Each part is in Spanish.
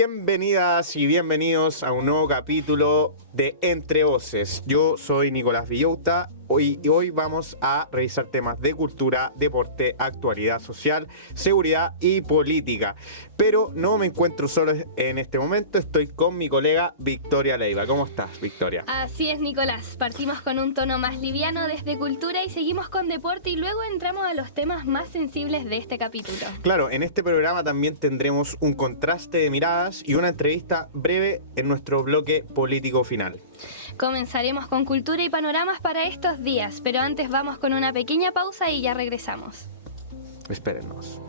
Bienvenidas y bienvenidos a un nuevo capítulo de Entre Voces. Yo soy Nicolás Villauta y hoy vamos a revisar temas de cultura, deporte, actualidad social, seguridad y política. Pero no me encuentro solo en este momento, estoy con mi colega Victoria Leiva. ¿Cómo estás, Victoria? Así es, Nicolás. Partimos con un tono más liviano desde cultura y seguimos con deporte y luego entramos a los temas más sensibles de este capítulo. Claro, en este programa también tendremos un contraste de miradas y una entrevista breve en nuestro bloque político final. Comenzaremos con cultura y panoramas para estos días, pero antes vamos con una pequeña pausa y ya regresamos. Espérennos.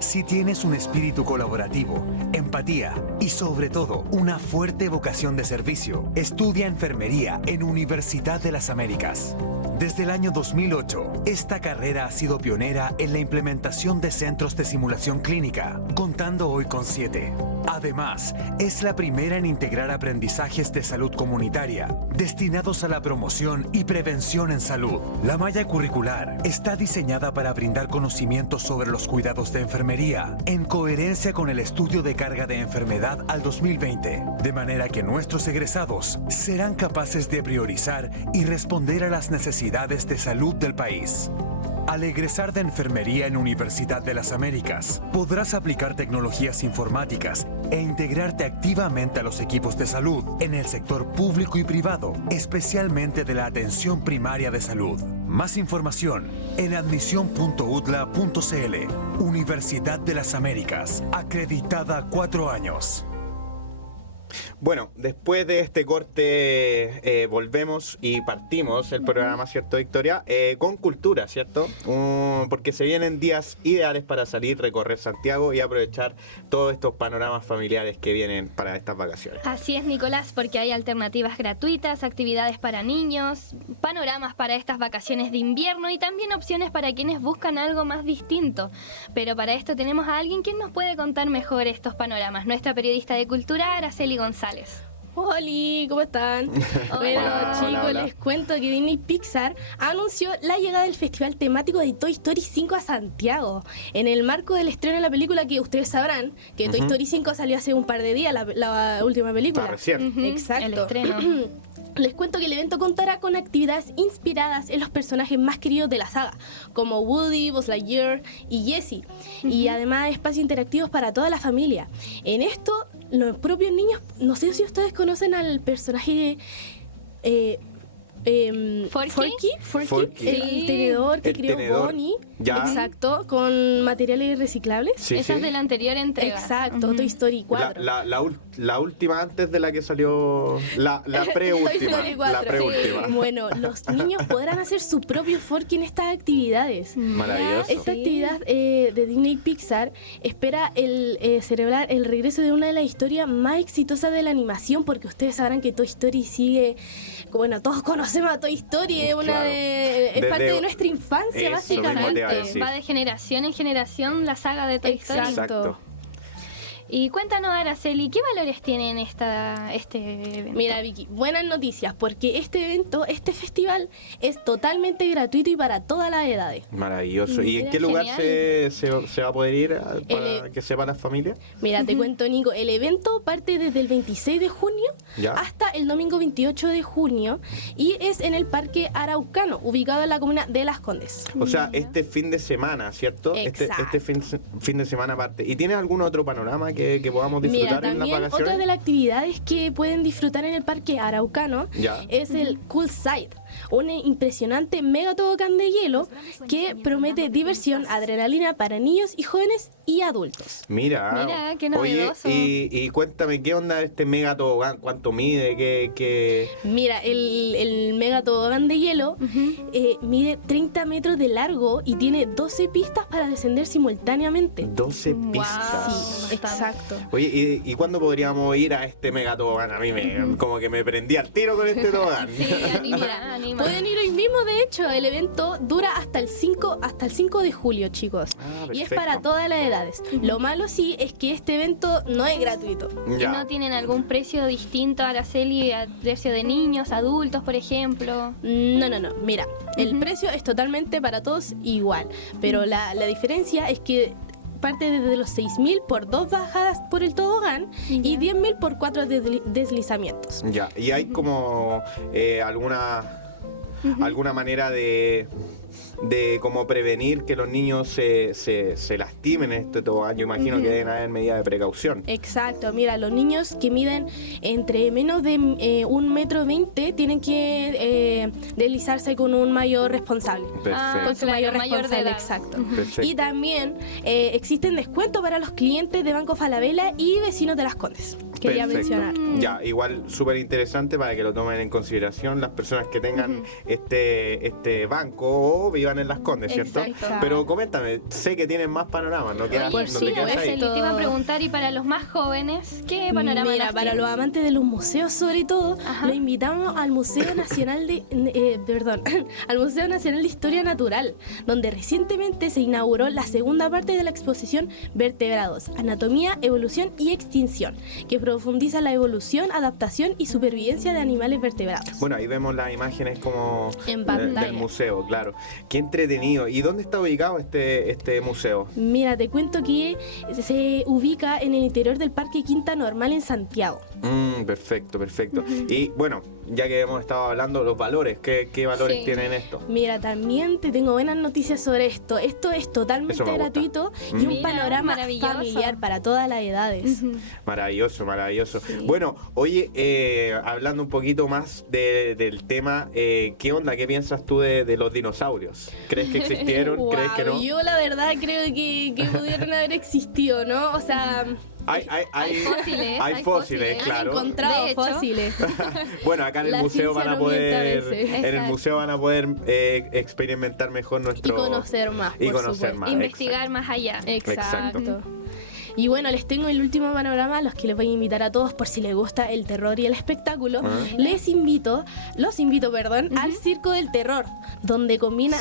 Si tienes un espíritu colaborativo, empatía y sobre todo una fuerte vocación de servicio, estudia enfermería en Universidad de las Américas. Desde el año 2008, esta carrera ha sido pionera en la implementación de centros de simulación clínica, contando hoy con 7. Además, es la primera en integrar aprendizajes de salud comunitaria, destinados a la promoción y prevención en salud. La malla curricular está diseñada para brindar conocimientos sobre los cuidados de enfermería, en coherencia con el estudio de carga de enfermedad al 2020, de manera que nuestros egresados serán capaces de priorizar y responder a las necesidades de salud del país. Al egresar de Enfermería en Universidad de las Américas, podrás aplicar tecnologías informáticas e integrarte activamente a los equipos de salud en el sector público y privado, especialmente de la atención primaria de salud. Más información en admisión.udla.cl. Universidad de las Américas, acreditada 4 años. Bueno, después de este corte volvemos y partimos el programa, ¿cierto, Victoria? Con cultura, ¿cierto? Porque se vienen días ideales para salir, recorrer Santiago y aprovechar todos estos panoramas familiares que vienen para estas vacaciones. Así es, Nicolás, porque hay alternativas gratuitas, actividades para niños, panoramas para estas vacaciones de invierno y también opciones para quienes buscan algo más distinto. Pero para esto tenemos a alguien que nos puede contar mejor estos panoramas, nuestra periodista de cultura, Araceli González. Hola, ¿cómo están? Bueno, chicos, hola. les cuento que Disney Pixar anunció la llegada del festival temático de Toy Story 5 a Santiago. En el marco del estreno de la película, que ustedes sabrán que Toy Story 5 salió hace un par de días, la última película. Recién. Exacto. El estreno. Les cuento que el evento contará con actividades inspiradas en los personajes más queridos de la saga, como Woody, Buzz Lightyear y Jessie, y además espacios interactivos para toda la familia. En esto, los propios niños, no sé si ustedes conocen al personaje ¿Forky? Forky. El tenedor que El creó tenedor. Bonnie, Ya. exacto, con materiales reciclables. Sí, Esa es sí. de la anterior entrega. Exacto, Toy Story 4. La última antes de la que salió la preúltima. Toy Story 4, La preúltima. sí. Bueno, los niños podrán hacer su propio Forky en estas actividades. Maravilloso. Esta actividad de Disney Pixar espera celebrar el regreso de una de las historias más exitosas de la animación, porque ustedes sabrán que Toy Story sigue, bueno, todos conocemos a Toy Story, es Claro. es parte de nuestra infancia, Eso básicamente. mismo te iba a decir. Va de generación en generación la saga de Toy Story. Exacto. Y cuéntanos, Araceli, ¿qué valores tienen este evento? Mira, Vicky, buenas noticias, porque este festival es totalmente gratuito y para todas las edades. Maravilloso. ¿Y en Mira, qué lugar genial. se va a poder ir para que sepan las familias? Mira, te cuento, Nico, el evento parte desde el 26 de junio Ya. hasta el domingo 28 de junio y es en el Parque Araucano, ubicado en la comuna de Las Condes. O sea, este fin de semana, ¿cierto? Exacto. Este fin de semana aparte. ¿Y tienes algún otro panorama que podamos Mira, disfrutar en las también vacaciones? otra de las actividades que pueden disfrutar en el Parque Araucano Ya. es el Cool Side, un impresionante mega tobogán de hielo que promete diversión, adrenalina para niños y jóvenes y adultos. Mira, qué oye, novedoso. y cuéntame, ¿qué onda este mega tobogán? ¿Cuánto mide? ¿Qué? Mira, el mega tobogán de hielo mide 30 metros de largo y tiene 12 pistas para descender simultáneamente. 12 Wow. pistas. Sí, exacto. Oye, ¿y cuándo podríamos ir a este mega tobogán? A mí como que me prendí al tiro con este tobogán. Sí, anima. Pueden ir hoy mismo, de hecho, el evento dura hasta el 5 de julio, chicos. Ah, Y es perfecto. para todas las edades. Lo malo sí es que este evento no es gratuito. ¿Y Ya. no tienen algún precio distinto, Araceli, al precio de niños, adultos, por ejemplo? No. Mira, el precio es totalmente para todos igual. Pero la diferencia es que parte desde los 6.000 por 2 bajadas por el tobogán y 10.000 por 4 deslizamientos. Ya, y hay como alguna manera de cómo prevenir que los niños se lastimen en este tobogán. Yo imagino que deben haber medidas de precaución. Exacto, mira, los niños que miden entre menos de 1,20 m tienen que deslizarse con un mayor responsable. Perfecto. Con su Claro, mayor mayor de responsable, edad. exacto. Perfecto. Y también existen descuentos para los clientes de Banco Falabella y vecinos de Las Condes. Quería Perfecto. mencionar. Ya, igual súper interesante para que lo tomen en consideración las personas que tengan este banco o vivan en Las Condes, ¿cierto? Exacto. Pero coméntame, sé que tienen más panoramas, ¿no? Oye, No sí, te quedas ahí. Te iba a preguntar, y para los más jóvenes, ¿qué panorama Mira, nos para tienes? los amantes de los museos sobre todo, Ajá. lo invitamos al Museo Nacional al Museo Nacional de Historia Natural, donde recientemente se inauguró la segunda parte de la exposición Vertebrados, Anatomía, Evolución y Extinción, que profundiza la evolución, adaptación y supervivencia de animales vertebrados. Bueno, ahí vemos las imágenes como En del pantalla. museo, claro. Qué entretenido. ¿Y dónde está ubicado este museo? Mira, te cuento que se ubica en el interior del Parque Quinta Normal en Santiago. Perfecto, perfecto. Y bueno, ya que hemos estado hablando, los valores, ¿qué valores Sí. tienen esto? Mira, también te tengo buenas noticias sobre esto. Esto es totalmente Eso me gusta. gratuito y un Mira, panorama maravilloso. familiar para todas las edades. Maravilloso, maravilloso. Sí. Bueno, oye, hablando un poquito más del tema, ¿qué onda? ¿Qué piensas tú de los dinosaurios? ¿Crees que existieron? ¿Crees que no? Yo la verdad creo que pudieron haber existido, ¿no? O sea, Hay fósiles, hay hay fósiles, fósiles. claro. han encontrado De hecho. fósiles. Bueno, acá en el La museo ciencia van a no miente a poder, veces. en el Exacto. museo van a poder experimentar mejor Y nuestro conocer más, y por conocer supuesto. más. Investigar más allá. Exacto. Y bueno, les tengo el último panorama a los que les voy a invitar a todos por si les gusta el terror y el espectáculo. Los invito, al Circo del Terror, donde combinan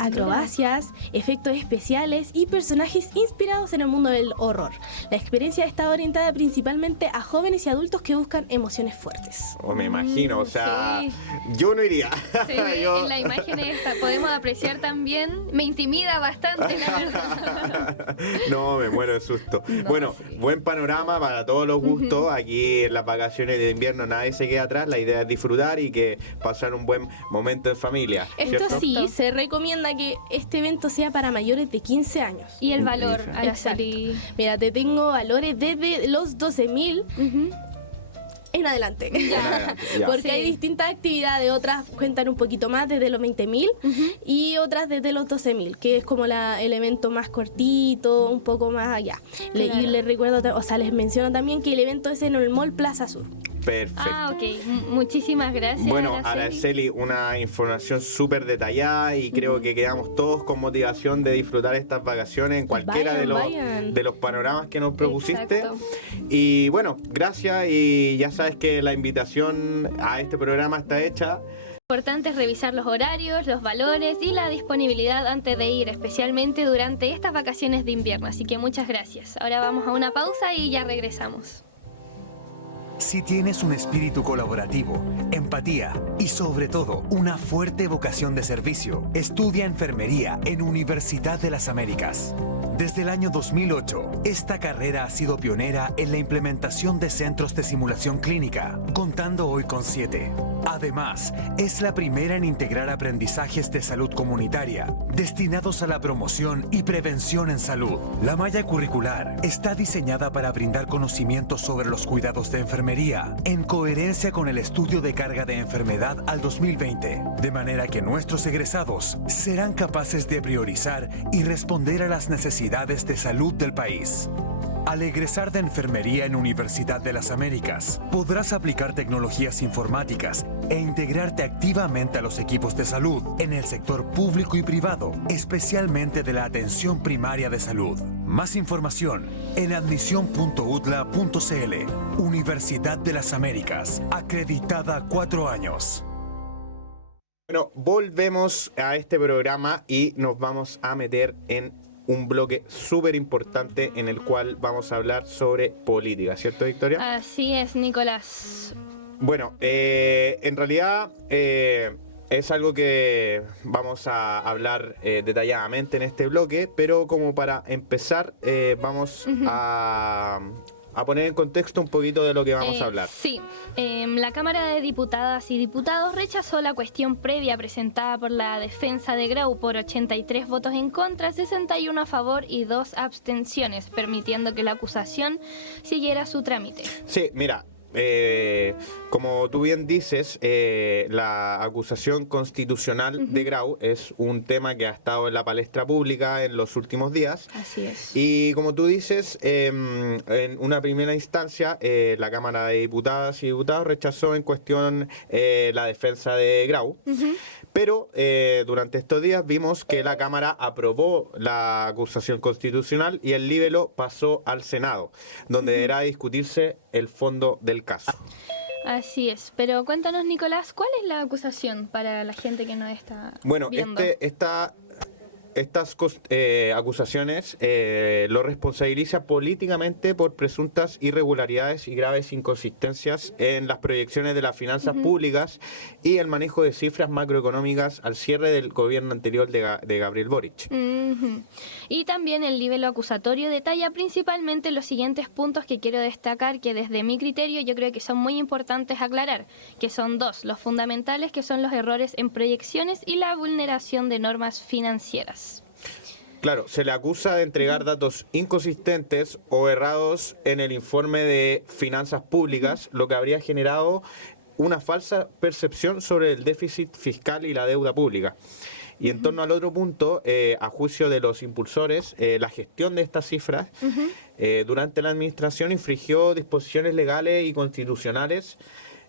acrobacias, efectos especiales y personajes inspirados en el mundo del horror. La experiencia está orientada principalmente a jóvenes y adultos que buscan emociones fuertes. O me imagino, o sea, sí. yo no iría. Se ve Yo- en la imagen esta, podemos apreciar también. Me intimida bastante, la verdad. No, me muero de susto. No, Bueno, sí. buen panorama para todos los gustos. Aquí en las vacaciones de invierno nadie se queda atrás. La idea es disfrutar y que pasar un buen momento en familia. Esto ¿cierto? sí, se recomienda que este evento sea para mayores de 15 años. Y el valor, Exacto. Araceli. Mira, te tengo valores desde los 12.000 en adelante. En adelante, ya. Porque Sí. hay distintas actividades, otras cuentan un poquito más desde los 20.000 y otras desde los 12.000, que es como el evento más cortito, un poco más allá. Claro. Y les recuerdo, o sea, les menciono también que el evento es en el Mall Plaza Sur. Perfecto. Ah, ok. Muchísimas gracias, Bueno, Araceli. Araceli, una información súper detallada y creo que quedamos todos con motivación de disfrutar estas vacaciones en cualquiera Vayan. de los panoramas que nos propusiste. Exacto. Y bueno, gracias y ya sabes que la invitación a este programa está hecha. Importante es revisar los horarios, los valores y la disponibilidad antes de ir, especialmente durante estas vacaciones de invierno. Así que muchas gracias. Ahora vamos a una pausa y ya regresamos. Si tienes un espíritu colaborativo, empatía y sobre todo una fuerte vocación de servicio, estudia enfermería en Universidad de las Américas. Desde el año 2008, esta carrera ha sido pionera en la implementación de centros de simulación clínica, contando hoy con 7. Además, es la primera en integrar aprendizajes de salud comunitaria, destinados a la promoción y prevención en salud. La malla curricular está diseñada para brindar conocimientos sobre los cuidados de enfermería, en coherencia con el estudio de carga de enfermedad al 2020, de manera que nuestros egresados serán capaces de priorizar y responder a las necesidades de salud del país. Al egresar de Enfermería en Universidad de las Américas, podrás aplicar tecnologías informáticas e integrarte activamente a los equipos de salud en el sector público y privado, especialmente de la atención primaria de salud. Más información en admisión.udla.cl. Universidad de las Américas, acreditada 4 años. Bueno, volvemos a este programa y nos vamos a meter en un bloque súper importante en el cual vamos a hablar sobre política, ¿cierto, Victoria? Así es, Nicolás. Bueno, en realidad Es algo que vamos a hablar detalladamente en este bloque, pero como para empezar, vamos a poner en contexto un poquito de lo que vamos a hablar. Sí, la Cámara de Diputadas y Diputados rechazó la cuestión previa presentada por la defensa de Grau por 83 votos en contra, 61 a favor y 2 abstenciones, permitiendo que la acusación siguiera su trámite. Sí, mira, como tú bien dices, la acusación constitucional de Grau es un tema que ha estado en la palestra pública en los últimos días. Así es. Y como tú dices, en una primera instancia, la Cámara de Diputadas y Diputados rechazó en cuestión la defensa de Grau. Pero durante estos días vimos que la Cámara aprobó la acusación constitucional y el libelo pasó al Senado, donde deberá discutirse el fondo del caso. Así es, pero cuéntanos, Nicolás, ¿cuál es la acusación para la gente que no está viendo? Estas acusaciones lo responsabiliza políticamente por presuntas irregularidades y graves inconsistencias en las proyecciones de las finanzas públicas y el manejo de cifras macroeconómicas al cierre del gobierno anterior de Gabriel Boric. Y también el libelo acusatorio detalla principalmente los siguientes puntos que quiero destacar, que desde mi criterio yo creo que son muy importantes aclarar, que son dos, los fundamentales, que son los errores en proyecciones y la vulneración de normas financieras. Claro, se le acusa de entregar datos inconsistentes o errados en el informe de finanzas públicas, lo que habría generado una falsa percepción sobre el déficit fiscal y la deuda pública. Y en torno al otro punto, a juicio de los impulsores, la gestión de estas cifras durante la administración infringió disposiciones legales y constitucionales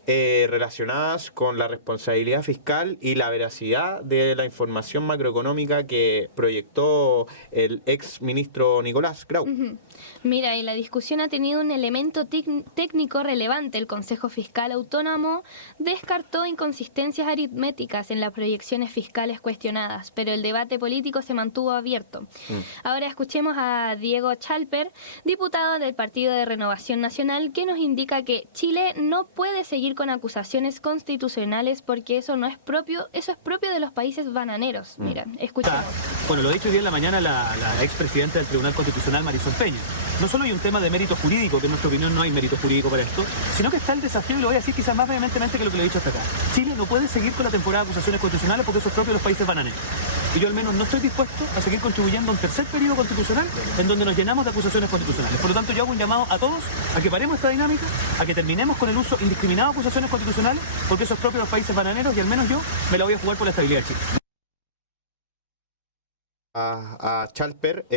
relacionadas con la responsabilidad fiscal y la veracidad de la información macroeconómica que proyectó el ex ministro Nicolás Grau. Mira, y la discusión ha tenido un elemento técnico relevante. El Consejo Fiscal Autónomo descartó inconsistencias aritméticas en las proyecciones fiscales cuestionadas, pero el debate político se mantuvo abierto. Ahora escuchemos a Diego Chalper, diputado del Partido de Renovación Nacional, que nos indica que Chile no puede seguir con acusaciones constitucionales porque eso es propio de los países bananeros. Mira, escuchemos. Bueno, lo ha dicho hoy día en la mañana la expresidenta del Tribunal Constitucional, Marisol Peña. No solo hay un tema de mérito jurídico, que en nuestra opinión no hay mérito jurídico para esto, sino que está el desafío, y lo voy a decir quizás más vehementemente que lo que le he dicho hasta acá. Chile no puede seguir con la temporada de acusaciones constitucionales porque eso es propio de los países bananeros. Y yo al menos no estoy dispuesto a seguir contribuyendo a un tercer periodo constitucional en donde nos llenamos de acusaciones constitucionales. Por lo tanto, yo hago un llamado a todos a que paremos esta dinámica, a que terminemos con el uso indiscriminado de acusaciones constitucionales, porque eso es propio de los países bananeros y al menos yo me la voy a jugar por la estabilidad de Chile. A Chalper,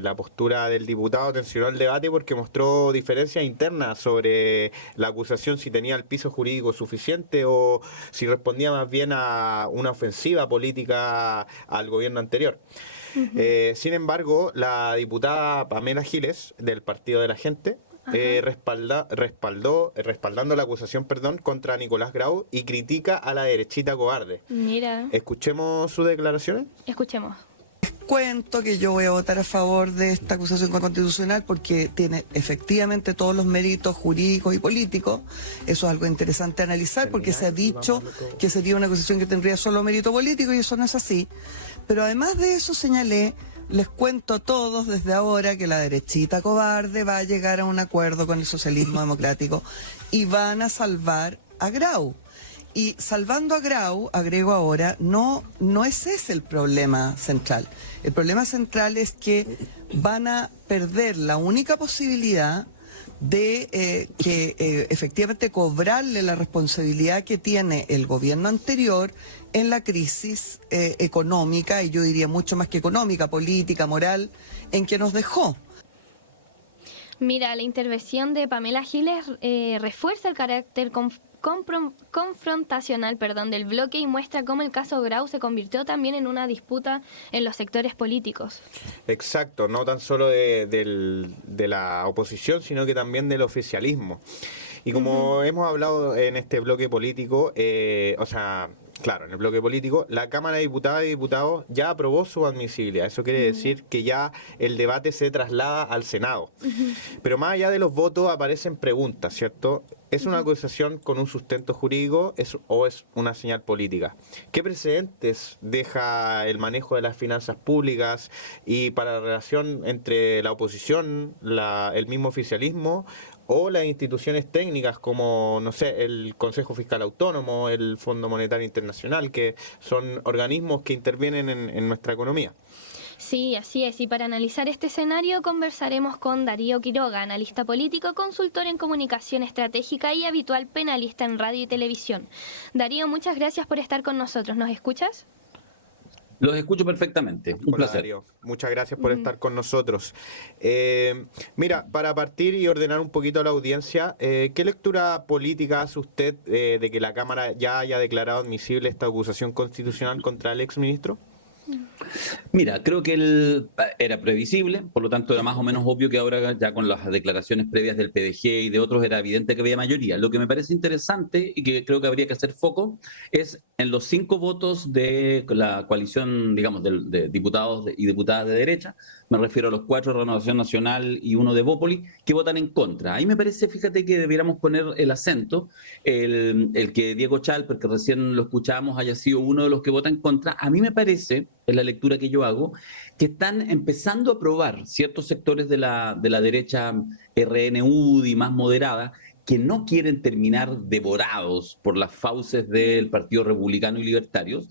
la postura del diputado tensionó el debate porque mostró diferencias internas sobre la acusación, si tenía el piso jurídico suficiente o si respondía más bien a una ofensiva política al gobierno anterior. Sin embargo, la diputada Pamela Giles, del Partido de la Gente, respaldando la acusación, contra Nicolás Grau y critica a la derechita cobarde. Mira. Escuchemos sus declaraciones. Escuchemos. Cuento que yo voy a votar a favor de esta acusación constitucional porque tiene efectivamente todos los méritos jurídicos y políticos. Eso es algo interesante a analizar porque se ha dicho que sería una acusación que tendría solo mérito político y eso no es así. Pero además de eso señalé, les cuento a todos desde ahora que la derechita cobarde va a llegar a un acuerdo con el socialismo democrático y van a salvar a Grau. Y salvando a Grau, agrego ahora, no es ese el problema central. El problema central es que van a perder la única posibilidad de efectivamente cobrarle la responsabilidad que tiene el gobierno anterior en la crisis económica, y yo diría mucho más que económica, política, moral, en que nos dejó. Mira, la intervención de Pamela Giles refuerza el carácter confrontacional del bloque y muestra cómo el caso Grau se convirtió también en una disputa en los sectores políticos. Exacto, no tan solo de la oposición, sino que también del oficialismo. Y como hemos hablado en este bloque político, claro, en el bloque político, la Cámara de Diputadas y Diputados ya aprobó su admisibilidad. Eso quiere decir que ya el debate se traslada al Senado. Pero más allá de los votos aparecen preguntas, ¿cierto? ¿Es una acusación con un sustento jurídico o es una señal política? ¿Qué precedentes deja el manejo de las finanzas públicas y para la relación entre la oposición, el mismo oficialismo o las instituciones técnicas como, no sé, el Consejo Fiscal Autónomo, el Fondo Monetario Internacional, que son organismos que intervienen en nuestra economía? Sí, así es. Y para analizar este escenario conversaremos con Darío Quiroga, analista político, consultor en comunicación estratégica y habitual penalista en radio y televisión. Darío, muchas gracias por estar con nosotros. ¿Nos escuchas? Los escucho perfectamente. Un Hola, placer. Darío. Muchas gracias por estar con nosotros. Mira, para partir y ordenar un poquito a la audiencia, ¿qué lectura política hace usted de que la Cámara ya haya declarado admisible esta acusación constitucional contra el exministro? Mira, creo que era previsible, por lo tanto era más o menos obvio que ahora ya con las declaraciones previas del PDG y de otros era evidente que había mayoría. Lo que me parece interesante y que creo que habría que hacer foco es en los 5 votos de la coalición, digamos, de diputados y diputadas de derecha, me refiero a los 4 de Renovación Nacional y 1 de Bópoli, que votan en contra. Ahí me parece, fíjate que debiéramos poner el acento, el que Diego Chalper, que recién lo escuchábamos, haya sido uno de los que vota en contra. A mí me parece, es la lectura que yo hago, que están empezando a probar ciertos sectores de la derecha RN-UDI más moderada, que no quieren terminar devorados por las fauces del Partido Republicano y Libertarios,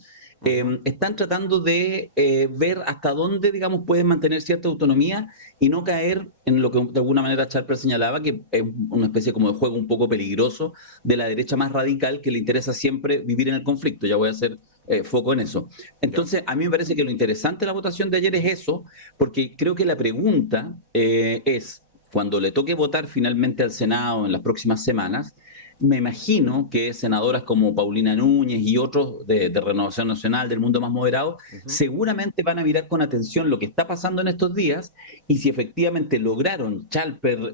están tratando de ver hasta dónde, digamos, pueden mantener cierta autonomía y no caer en lo que de alguna manera Charper señalaba, que es una especie como de juego un poco peligroso de la derecha más radical que le interesa siempre vivir en el conflicto. Ya voy a hacer foco en eso. Entonces, a mí me parece que lo interesante de la votación de ayer es eso, porque creo que la pregunta es, cuando le toque votar finalmente al Senado en las próximas semanas, me imagino que senadoras como Paulina Núñez y otros de Renovación Nacional, del mundo más moderado, seguramente van a mirar con atención lo que está pasando en estos días y si efectivamente lograron Chalper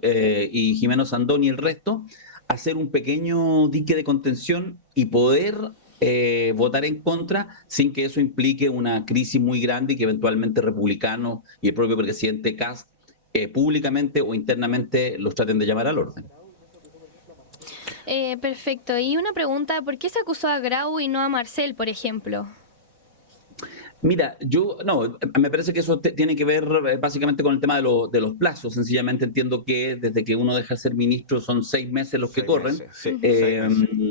y Jimeno Sandón y el resto hacer un pequeño dique de contención y poder votar en contra sin que eso implique una crisis muy grande y que eventualmente republicanos y el propio presidente Kast públicamente o internamente los traten de llamar al orden. Perfecto. Y una pregunta, ¿por qué se acusó a Grau y no a Marcel, por ejemplo? Mira, me parece que eso tiene que ver básicamente con el tema de los plazos. Sencillamente entiendo que desde que uno deja de ser ministro son 6 meses los que corren,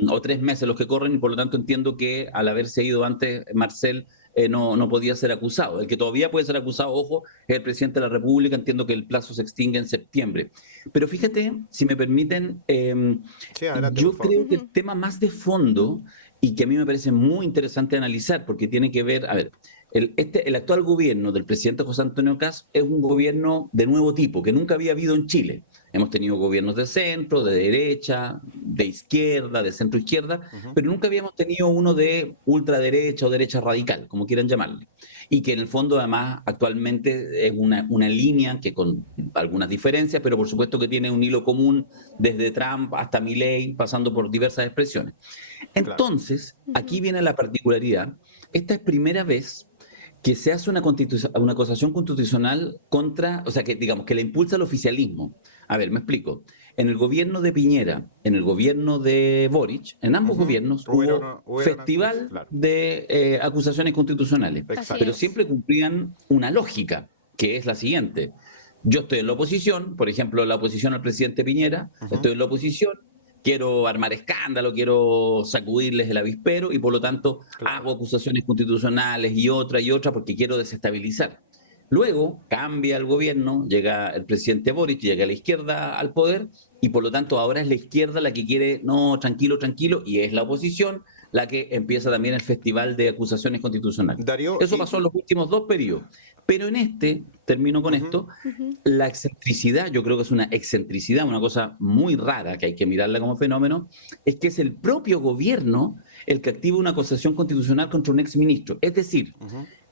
o 3 meses los que corren, y por lo tanto entiendo que al haberse ido antes Marcel no podía ser acusado. El que todavía puede ser acusado, ojo, es el presidente de la República. Entiendo que el plazo se extingue en septiembre. Pero fíjate, si me permiten, adelante, yo creo que el tema más de fondo y que a mí me parece muy interesante analizar, porque tiene que ver, a ver, el actual gobierno del presidente José Antonio Kast es un gobierno de nuevo tipo, que nunca había habido en Chile. Hemos tenido gobiernos de centro, de derecha, de izquierda, de centro izquierda, pero nunca habíamos tenido uno de ultraderecha o derecha radical, como quieran llamarle. Y que en el fondo además actualmente es una línea que con algunas diferencias, pero por supuesto que tiene un hilo común desde Trump hasta Milei, pasando por diversas expresiones. Entonces, aquí viene la particularidad. Esta es primera vez que se hace una acusación constitucional contra, o sea, que digamos que la impulsa el oficialismo. A ver, me explico. En el gobierno de Piñera, en el gobierno de Boric, en ambos gobiernos hubo festival de acusaciones constitucionales, pero siempre cumplían una lógica, que es la siguiente. Yo estoy en la oposición, por ejemplo, la oposición al presidente Piñera, estoy en la oposición, quiero armar escándalo, quiero sacudirles el avispero y por lo tanto hago acusaciones constitucionales y otra porque quiero desestabilizar. Luego cambia el gobierno, llega el presidente Boric, llega a la izquierda al poder y por lo tanto ahora es la izquierda la que quiere, no, tranquilo, y es la oposición la que empieza también el festival de acusaciones constitucionales. Darío, eso pasó en los últimos 2 periodos. Pero en termino con esto, la excentricidad, yo creo que es una excentricidad, una cosa muy rara que hay que mirarla como fenómeno, es que es el propio gobierno el que activa una acusación constitucional contra un exministro. Es decir,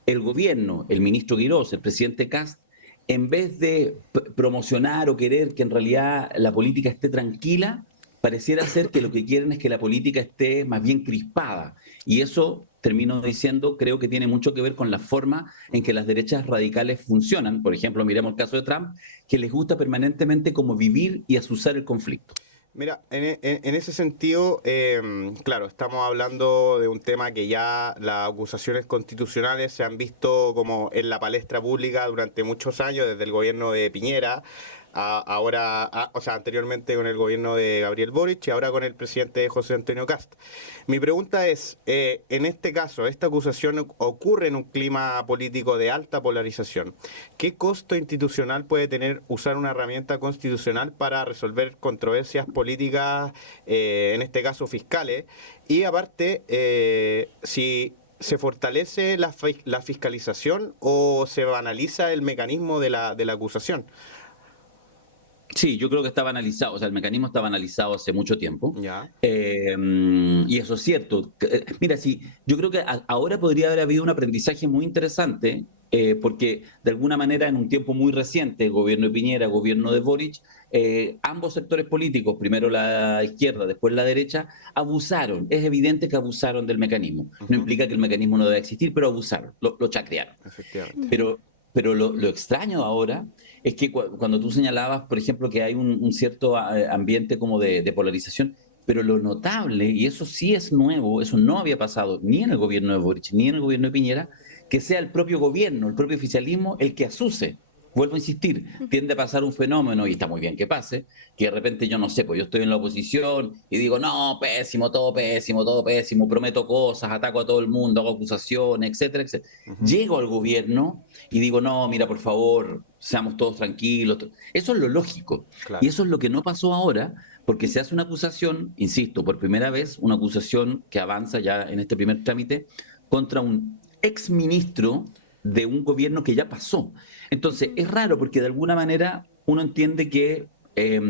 el gobierno, el ministro Quirós, el presidente Kast, en vez de promocionar o querer que en realidad la política esté tranquila, pareciera ser que lo que quieren es que la política esté más bien crispada. Y eso, termino diciendo, creo que tiene mucho que ver con la forma en que las derechas radicales funcionan. Por ejemplo, miremos el caso de Trump, que les gusta permanentemente como vivir y azuzar el conflicto. Mira, en ese sentido, claro, estamos hablando de un tema que ya las acusaciones constitucionales se han visto como en la palestra pública durante muchos años, desde el gobierno de Piñera, o sea, anteriormente con el gobierno de Gabriel Boric y ahora con el presidente José Antonio Kast. Mi pregunta es, en este caso, esta acusación ocurre en un clima político de alta polarización. ¿Qué costo institucional puede tener usar una herramienta constitucional para resolver controversias políticas, en este caso fiscales? Y aparte, si se fortalece la fiscalización o se banaliza el mecanismo de la acusación. Sí, yo creo que estaba analizado, o sea, el mecanismo estaba analizado hace mucho tiempo. Ya. Y eso es cierto. Mira, sí, yo creo que ahora podría haber habido un aprendizaje muy interesante, porque de alguna manera en un tiempo muy reciente, el gobierno de Piñera, el gobierno de Boric, ambos sectores políticos, primero la izquierda, después la derecha, abusaron. Es evidente que abusaron del mecanismo. No implica que el mecanismo no deba existir, pero abusaron, lo chacrearon. Efectivamente. Pero lo extraño ahora es que cuando tú señalabas, por ejemplo, que hay un cierto ambiente como de polarización, pero lo notable, y eso sí es nuevo, eso no había pasado ni en el gobierno de Boric, ni en el gobierno de Piñera, que sea el propio gobierno, el propio oficialismo, el que asuse. Vuelvo a insistir, tiende a pasar un fenómeno, y está muy bien que pase, que de repente yo no sé, pues yo estoy en la oposición y digo, no, pésimo, todo pésimo, prometo cosas, ataco a todo el mundo, hago acusaciones, etcétera, etcétera. Llego al gobierno y digo, no, mira, por favor, seamos todos tranquilos. Eso es lo lógico. Claro. Y eso es lo que no pasó ahora, porque se hace una acusación, insisto, por primera vez, una acusación que avanza ya en este primer trámite contra un exministro de un gobierno que ya pasó. Entonces, es raro porque de alguna manera uno entiende que es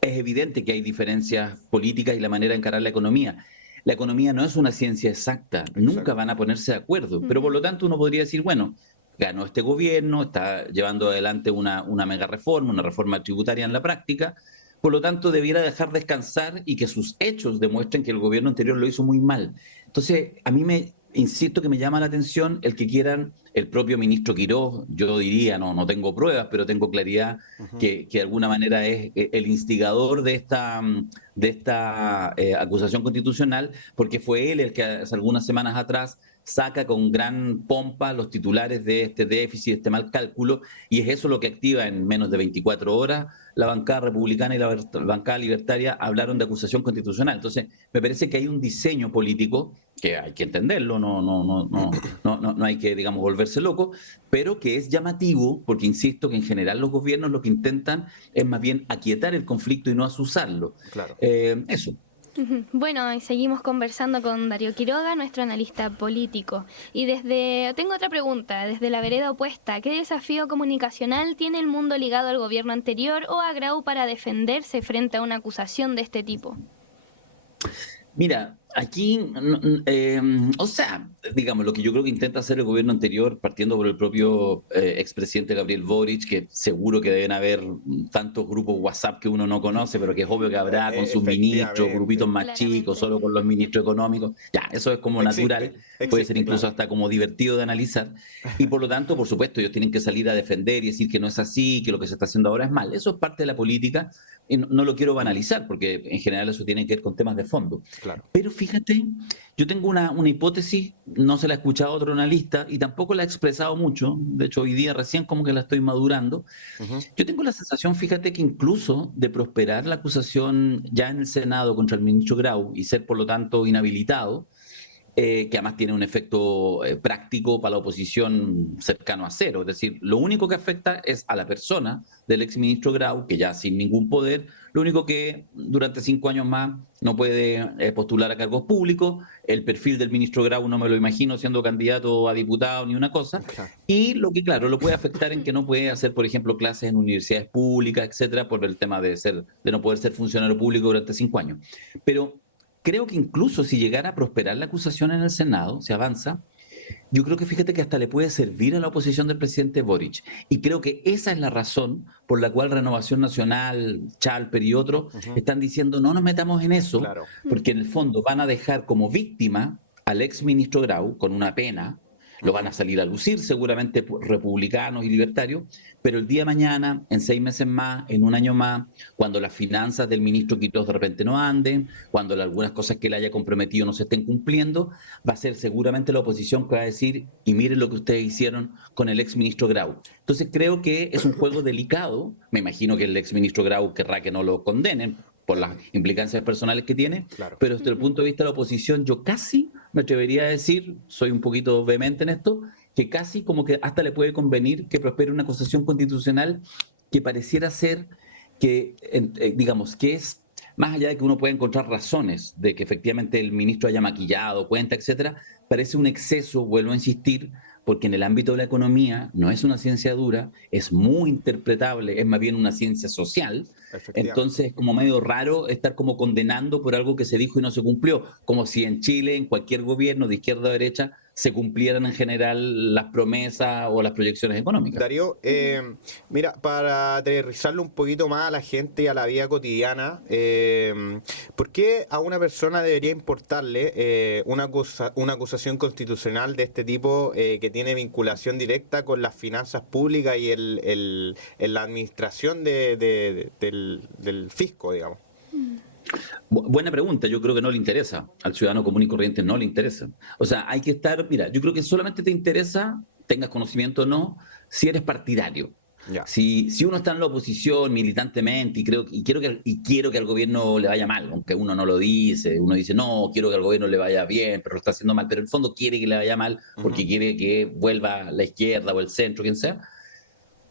evidente que hay diferencias políticas y la manera de encarar la economía. La economía no es una ciencia exacta, nunca van a ponerse de acuerdo, pero por lo tanto uno podría decir, bueno, ganó este gobierno, está llevando adelante una mega reforma, una reforma tributaria en la práctica, por lo tanto debiera dejar descansar y que sus hechos demuestren que el gobierno anterior lo hizo muy mal. Entonces, a mí insisto que me llama la atención el que quieran el propio ministro Quirós, yo diría, no tengo pruebas, pero tengo claridad que de alguna manera es el instigador de esta acusación constitucional, porque fue él el que hace algunas semanas atrás saca con gran pompa los titulares de este déficit, este mal cálculo, y es eso lo que activa en menos de 24 horas. La bancada republicana y la bancada libertaria hablaron de acusación constitucional. Entonces, me parece que hay un diseño político que hay que entenderlo, no hay que, digamos, volverse loco, pero que es llamativo, porque insisto que en general los gobiernos lo que intentan es más bien aquietar el conflicto y no azuzarlo. Claro. Eso. Bueno, y seguimos conversando con Darío Quiroga, nuestro analista político. Y tengo otra pregunta, desde la vereda opuesta, ¿qué desafío comunicacional tiene el mundo ligado al gobierno anterior o a Grau para defenderse frente a una acusación de este tipo? Mira, aquí, o sea, digamos, lo que yo creo que intenta hacer el gobierno anterior, partiendo por el propio expresidente Gabriel Boric, que seguro que deben haber tantos grupos WhatsApp que uno no conoce, pero que es obvio que habrá con sus ministros, grupitos más Claramente. chicos, solo con los ministros económicos. Ya, eso es como natural, puede ser incluso claro. hasta como divertido de analizar. Y por lo tanto, por supuesto, ellos tienen que salir a defender y decir que no es así, que lo que se está haciendo ahora es mal. Eso es parte de la política. Y no lo quiero banalizar, porque en general eso tiene que ver con temas de fondo. Claro. Pero fíjate, yo tengo una hipótesis, no se la ha escuchado a otro analista y tampoco la he expresado mucho, de hecho hoy día recién como que la estoy madurando. Yo tengo la sensación, fíjate, que incluso de prosperar la acusación ya en el Senado contra el ministro Grau y ser por lo tanto inhabilitado, que además tiene un efecto práctico para la oposición cercano a cero. Es decir, lo único que afecta es a la persona del exministro Grau, que ya sin ningún poder, lo único que durante 5 años más no puede postular a cargos públicos. El perfil del ministro Grau no me lo imagino siendo candidato a diputado ni una cosa. Claro. Y lo que, claro, lo puede afectar en que no puede hacer, por ejemplo, clases en universidades públicas, etcétera, por el tema de no poder ser funcionario público durante 5 años. Pero creo que incluso si llegara a prosperar la acusación en el Senado, se avanza, yo creo que fíjate que hasta le puede servir a la oposición del presidente Boric. Y creo que esa es la razón por la cual Renovación Nacional, Chalper y otros están diciendo no nos metamos en eso, Claro. porque en el fondo van a dejar como víctima al ex ministro Grau con una pena, lo van a salir a lucir seguramente republicanos y libertarios, pero el día de mañana, en 6 meses más, en un año más, cuando las finanzas del ministro Quirós de repente no anden, cuando algunas cosas que él haya comprometido no se estén cumpliendo, va a ser seguramente la oposición que va a decir, y miren lo que ustedes hicieron con el exministro Grau. Entonces creo que es un juego delicado. Me imagino que el exministro Grau querrá que no lo condenen por las implicancias personales que tiene, Claro. pero desde el punto de vista de la oposición, yo casi me atrevería a decir, soy un poquito vehemente en esto, que casi como que hasta le puede convenir que prospere una acusación constitucional que pareciera ser que, digamos, que es, más allá de que uno pueda encontrar razones de que efectivamente el ministro haya maquillado, cuenta, etcétera, parece un exceso, vuelvo a insistir, porque en el ámbito de la economía no es una ciencia dura, es muy interpretable, es más bien una ciencia social. Entonces es como medio raro estar como condenando por algo que se dijo y no se cumplió, como si en Chile, en cualquier gobierno de izquierda o derecha, se cumplieran en general las promesas o las proyecciones económicas. Darío, mira, para aterrizarlo un poquito más a la gente y a la vida cotidiana, ¿por qué a una persona debería importarle una acusación constitucional de este tipo que tiene vinculación directa con las finanzas públicas y la administración del fisco, digamos? Buena pregunta, yo creo que no le interesa, al ciudadano común y corriente no le interesa. O sea, hay que estar, mira, yo creo que solamente te interesa, tengas conocimiento o no, si eres partidario. Ya. Si uno está en la oposición militantemente quiero que al gobierno le vaya mal, aunque uno no lo dice, uno dice, no, quiero que al gobierno le vaya bien, pero lo está haciendo mal, pero en el fondo quiere que le vaya mal porque quiere que vuelva la izquierda o el centro, quien sea.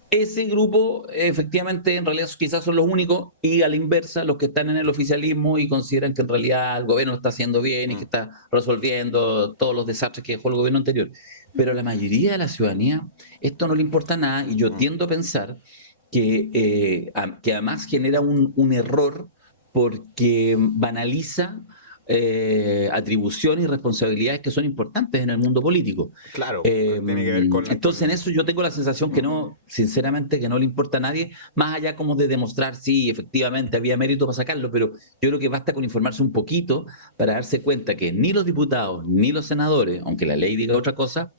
Ese grupo, efectivamente, en realidad quizás son los únicos, y a la inversa, los que están en el oficialismo y consideran que en realidad el gobierno lo está haciendo bien y que está resolviendo todos los desastres que dejó el gobierno anterior. Pero a la mayoría de la ciudadanía esto no le importa nada, y yo tiendo a pensar que además genera un error porque banaliza atribuciones y responsabilidades que son importantes en el mundo político. Claro, tiene que ver con... Entonces en eso yo tengo la sensación que no, sinceramente, que no le importa a nadie, más allá como de demostrar si efectivamente había mérito para sacarlo, pero yo creo que basta con informarse un poquito para darse cuenta que ni los diputados ni los senadores, aunque la ley diga otra cosa,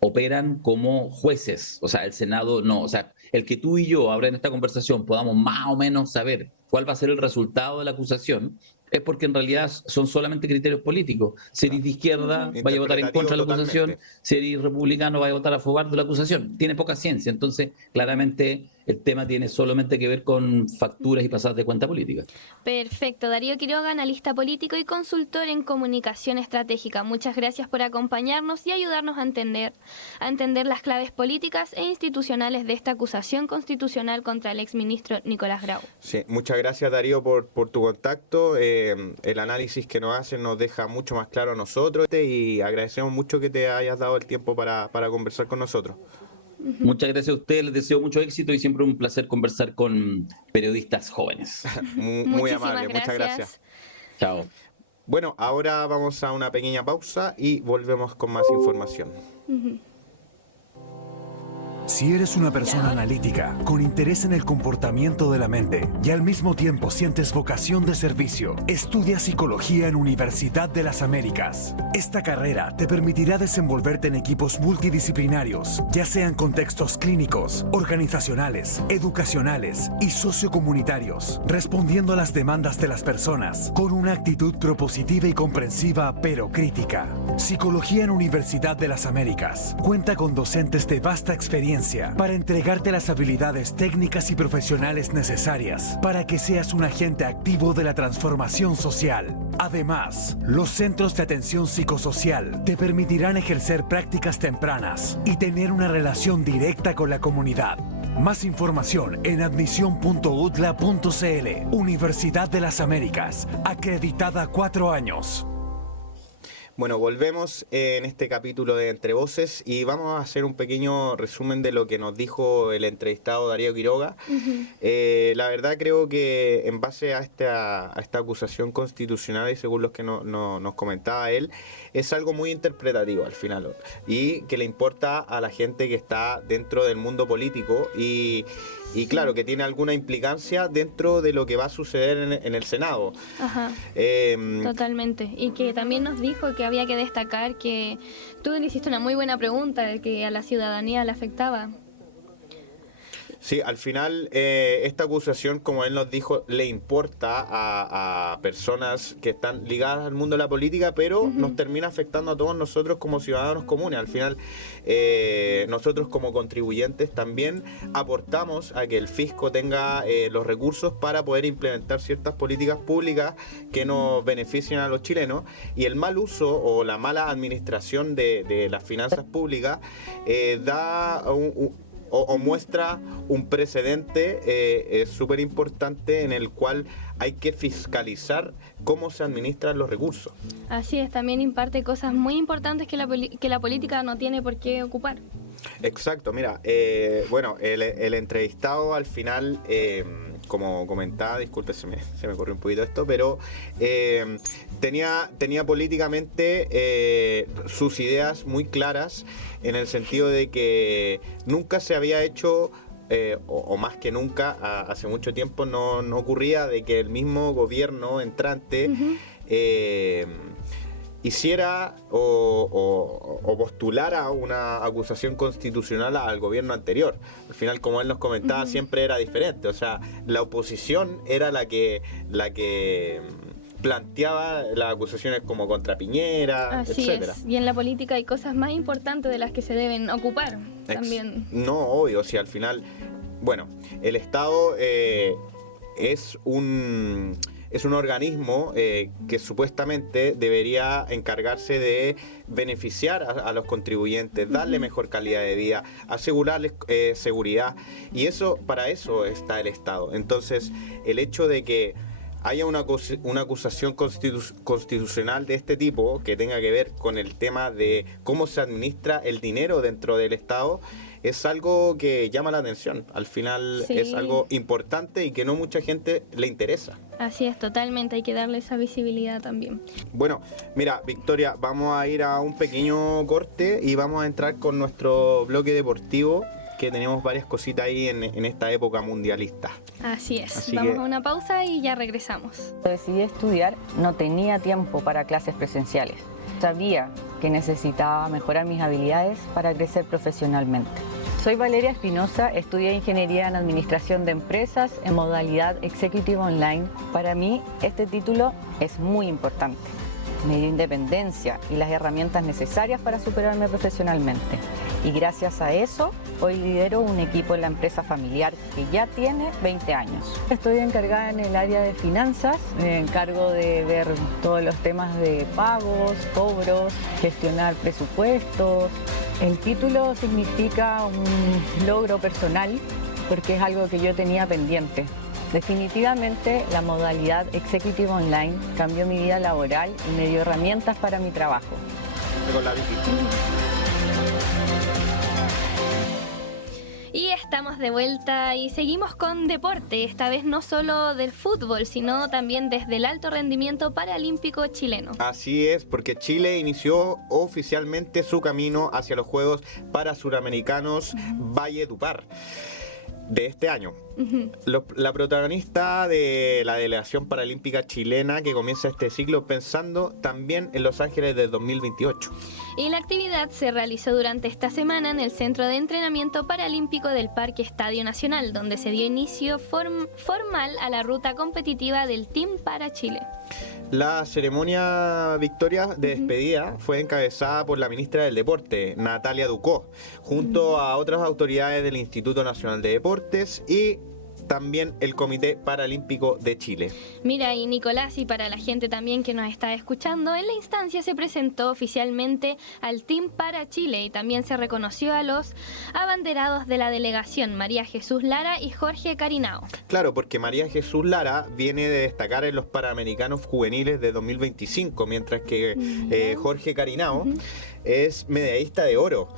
operan como jueces. O sea, el Senado no. O sea, el que tú y yo ahora en esta conversación podamos más o menos saber cuál va a ser el resultado de la acusación es porque en realidad son solamente criterios políticos. Si eres de izquierda, vaya a votar en contra de la acusación. Totalmente. Si eres republicano, vaya a votar a favor de la acusación. Tiene poca ciencia. Entonces, claramente, el tema tiene solamente que ver con facturas y pasadas de cuenta política. Perfecto. Darío Quiroga, analista político y consultor en comunicación estratégica. Muchas gracias por acompañarnos y ayudarnos a entender las claves políticas e institucionales de esta acusación constitucional contra el exministro Nicolás Grau. Sí, muchas gracias, Darío, por tu contacto. El análisis que nos hacen nos deja mucho más claro a nosotros, y agradecemos mucho que te hayas dado el tiempo para conversar con nosotros. Muchas gracias a ustedes, les deseo mucho éxito y siempre un placer conversar con periodistas jóvenes. Muy amable, muchas gracias. Chao. Bueno, ahora vamos a una pequeña pausa y volvemos con más información. Si eres una persona analítica, con interés en el comportamiento de la mente y al mismo tiempo sientes vocación de servicio, estudia psicología en Universidad de las Américas. Esta carrera te permitirá desenvolverte en equipos multidisciplinarios, ya sean contextos clínicos, organizacionales, educacionales y sociocomunitarios, respondiendo a las demandas de las personas con una actitud propositiva y comprensiva pero crítica. Psicología en Universidad de las Américas cuenta con docentes de vasta experiencia para entregarte las habilidades técnicas y profesionales necesarias para que seas un agente activo de la transformación social. Además, los centros de atención psicosocial te permitirán ejercer prácticas tempranas y tener una relación directa con la comunidad. Más información en admisión.udla.cl. Universidad de las Américas, acreditada 4 años. Bueno, volvemos en este capítulo de Entre Voces y vamos a hacer un pequeño resumen de lo que nos dijo el entrevistado Darío Quiroga. La verdad creo que en base a esta acusación constitucional y según lo que nos comentaba él, es algo muy interpretativo al final y que le importa a la gente que está dentro del mundo político y claro, que tiene alguna implicancia dentro de lo que va a suceder en el Senado. Ajá. Totalmente. Y que también nos dijo que que había que destacar, que tú le hiciste una muy buena pregunta, de que a la ciudadanía le afectaba. Sí, al final esta acusación, como él nos dijo, le importa a personas que están ligadas al mundo de la política, pero nos termina afectando a todos nosotros como ciudadanos comunes. Al final nosotros como contribuyentes también aportamos a que el fisco tenga los recursos para poder implementar ciertas políticas públicas que nos beneficien a los chilenos, y el mal uso o la mala administración de las finanzas públicas da o muestra un precedente súper importante en el cual hay que fiscalizar cómo se administran los recursos. Así es, también imparte cosas muy importantes que la política no tiene por qué ocupar. Exacto, mira, bueno, el entrevistado al final, como comentaba, disculpe, se me corrió un poquito esto, pero tenía políticamente sus ideas muy claras, en el sentido de que nunca se había hecho, o más que nunca, hace mucho tiempo no ocurría de que el mismo gobierno entrante hiciera o postulara una acusación constitucional al gobierno anterior. Al final, como él nos comentaba, siempre era diferente. O sea, la oposición era la que planteaba las acusaciones como contra Piñera, Así etcétera. es. Y en la política hay cosas más importantes de las que se deben ocupar también. No, obvio. O sea, al final, bueno, el Estado es un organismo que supuestamente debería encargarse de beneficiar a los contribuyentes, darle mejor calidad de vida, asegurarles seguridad, y para eso está el Estado. Entonces, el hecho de que haya una acusación constitucional de este tipo, que tenga que ver con el tema de cómo se administra el dinero dentro del Estado, es algo que llama la atención. Al final Sí. es algo importante y que no mucha gente le interesa. Así es, totalmente, hay que darle esa visibilidad también. Bueno, mira, Victoria, vamos a ir a un pequeño corte y vamos a entrar con nuestro bloque deportivo, que tenemos varias cositas ahí en esta época mundialista. Así es. Así Vamos que- a una pausa y ya regresamos. Decidí estudiar, no tenía tiempo para clases presenciales. Sabía que necesitaba mejorar mis habilidades para crecer profesionalmente. Soy Valeria Espinosa, estudié Ingeniería en Administración de Empresas en modalidad Executive Online. Para mí, este título es muy importante. Me dio independencia y las herramientas necesarias para superarme profesionalmente. Y gracias a eso, hoy lidero un equipo en la empresa familiar que ya tiene 20 años. Estoy encargada en el área de finanzas, me encargo de ver todos los temas de pagos, cobros, gestionar presupuestos. El título significa un logro personal porque es algo que yo tenía pendiente. Definitivamente la modalidad Executive Online cambió mi vida laboral y me dio herramientas para mi trabajo. Con la Vicky. Y estamos de vuelta y seguimos con deporte, esta vez no solo del fútbol, sino también desde el alto rendimiento paralímpico chileno. Así es, porque Chile inició oficialmente su camino hacia los Juegos Parasuramericanos Valledupar de este año. La protagonista de la delegación paralímpica chilena, que comienza este ciclo pensando también en Los Ángeles del 2028. Y la actividad se realizó durante esta semana en el Centro de Entrenamiento Paralímpico del Parque Estadio Nacional, donde se dio inicio formal a la ruta competitiva del Team para Chile. La ceremonia Victoria de despedida fue encabezada por la ministra del Deporte, Natalia Ducó, junto a otras autoridades del Instituto Nacional de Deportes y también el Comité Paralímpico de Chile. Mira, y Nicolás, y para la gente también que nos está escuchando, en la instancia se presentó oficialmente al Team para Chile y también se reconoció a los abanderados de la delegación, María Jesús Lara y Jorge Carinao. Claro, porque María Jesús Lara viene de destacar en los Panamericanos Juveniles de 2025, mientras que Jorge Carinao es medallista de oro.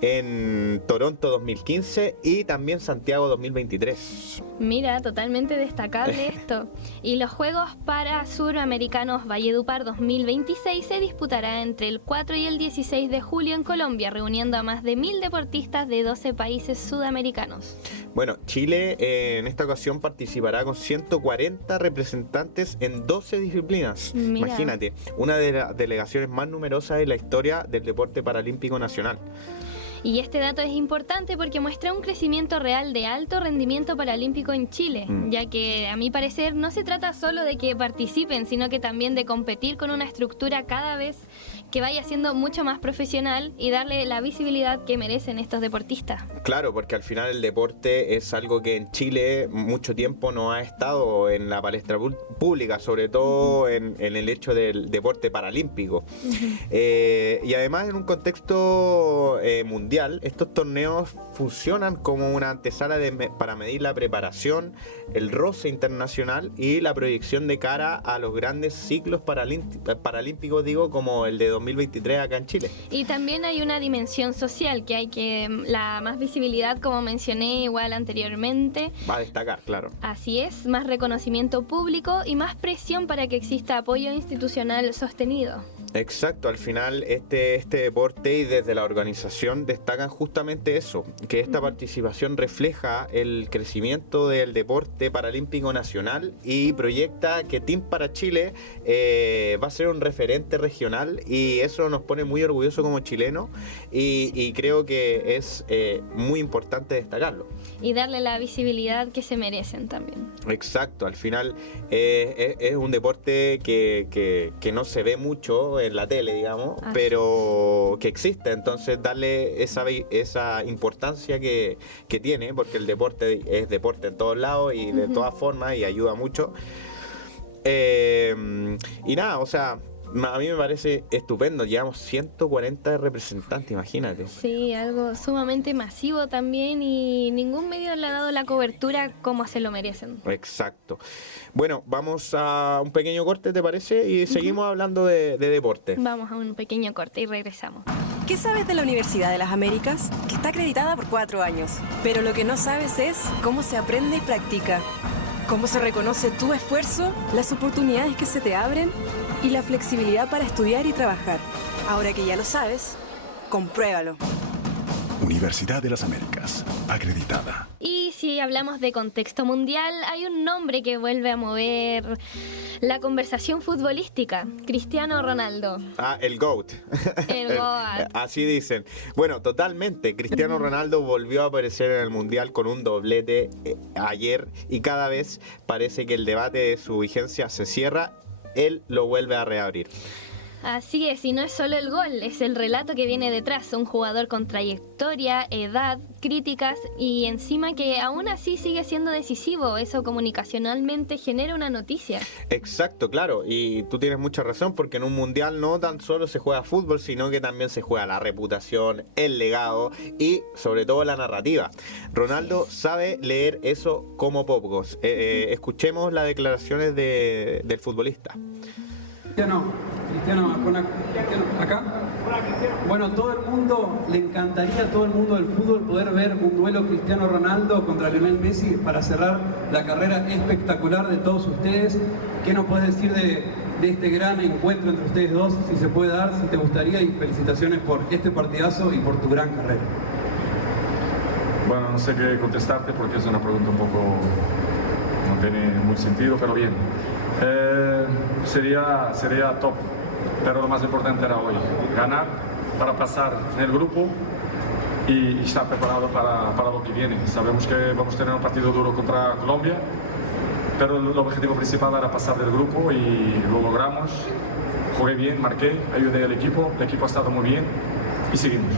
en Toronto 2015 y también Santiago 2023. Mira, totalmente destacable esto. Y los Juegos para Suramericanos Valledupar 2026 se disputará entre el 4 y el 16 de julio en Colombia, reuniendo a más de 1000 deportistas de 12 países sudamericanos. Bueno, Chile en esta ocasión participará con 140 representantes en 12 disciplinas. Mira. Imagínate, una de las delegaciones más numerosas en la historia del deporte paralímpico nacional. Y este dato es importante porque muestra un crecimiento real de alto rendimiento paralímpico en Chile, ya que a mi parecer no se trata solo de que participen, sino que también de competir con una estructura cada vez que vaya siendo mucho más profesional y darle la visibilidad que merecen estos deportistas. Claro, porque al final el deporte es algo que en Chile mucho tiempo no ha estado en la palestra pública, sobre todo en el hecho del deporte paralímpico. Y además en un contexto mundial, estos torneos funcionan como una antesala para medir la preparación, el roce internacional y la proyección de cara a los grandes ciclos paralímpicos, como el de 2023 acá en Chile. Y también hay una dimensión social que hay que, la más visibilidad, como mencioné igual anteriormente. Va a destacar, claro. Así es, más reconocimiento público y más presión para que exista apoyo institucional sostenido. Exacto, al final este deporte y desde la organización destacan justamente eso, que esta participación refleja el crecimiento del deporte paralímpico nacional y proyecta que Team para Chile va a ser un referente regional, y eso nos pone muy orgullosos como chilenos, y creo que es muy importante destacarlo. Y darle la visibilidad que se merecen también. Exacto, al final es un deporte que no se ve mucho en la tele, digamos, pero que existe, entonces darle esa importancia que tiene, porque el deporte es deporte en todos lados y de todas formas, y ayuda mucho. Y nada, o sea, a mí me parece estupendo. Llevamos 140 representantes, imagínate. Sí, algo sumamente masivo también, y ningún medio le ha dado la cobertura como se lo merecen. Exacto. Bueno, vamos a un pequeño corte, ¿te parece? Y seguimos hablando de deporte. Vamos a un pequeño corte y regresamos. ¿Qué sabes de la Universidad de las Américas? Que está acreditada por 4 años. Pero lo que no sabes es cómo se aprende y practica. Cómo se reconoce tu esfuerzo, las oportunidades que se te abren y la flexibilidad para estudiar y trabajar. Ahora que ya lo sabes, compruébalo. Universidad de las Américas, acreditada. Y si hablamos de contexto mundial, hay un nombre que vuelve a mover la conversación futbolística: Cristiano Ronaldo. El GOAT. El GOAT. Así dicen. Bueno, totalmente. Cristiano Ronaldo volvió a aparecer en el Mundial con un doblete ayer, y cada vez parece que el debate de su vigencia se cierra. Él lo vuelve a reabrir. Así es, y no es solo el gol, es el relato que viene detrás. Un jugador con trayectoria, edad, críticas, y encima que aún así sigue siendo decisivo. Eso comunicacionalmente genera una noticia. Exacto, claro, y tú tienes mucha razón, porque en un mundial no tan solo se juega fútbol, sino que también se juega la reputación, el legado y sobre todo la narrativa. Ronaldo sabe leer eso como pocos. Escuchemos las declaraciones del futbolista. Cristiano, acá. Bueno, todo el mundo, le encantaría a todo el mundo del fútbol poder ver un duelo Cristiano Ronaldo contra Lionel Messi para cerrar la carrera espectacular de todos ustedes. ¿Qué nos puedes decir de este gran encuentro entre ustedes dos? Si se puede dar, si te gustaría, y felicitaciones por este partidazo y por tu gran carrera. Bueno, no sé qué contestarte porque es una pregunta un poco... no tiene mucho sentido, pero bien. Sería top, pero lo más importante era hoy ganar para pasar en el grupo y estar preparado para lo que viene. Sabemos que vamos a tener un partido duro contra Colombia, pero el objetivo principal era pasar del grupo y lo logramos. Jugué bien, marqué, ayudé al equipo, el equipo ha estado muy bien y seguimos.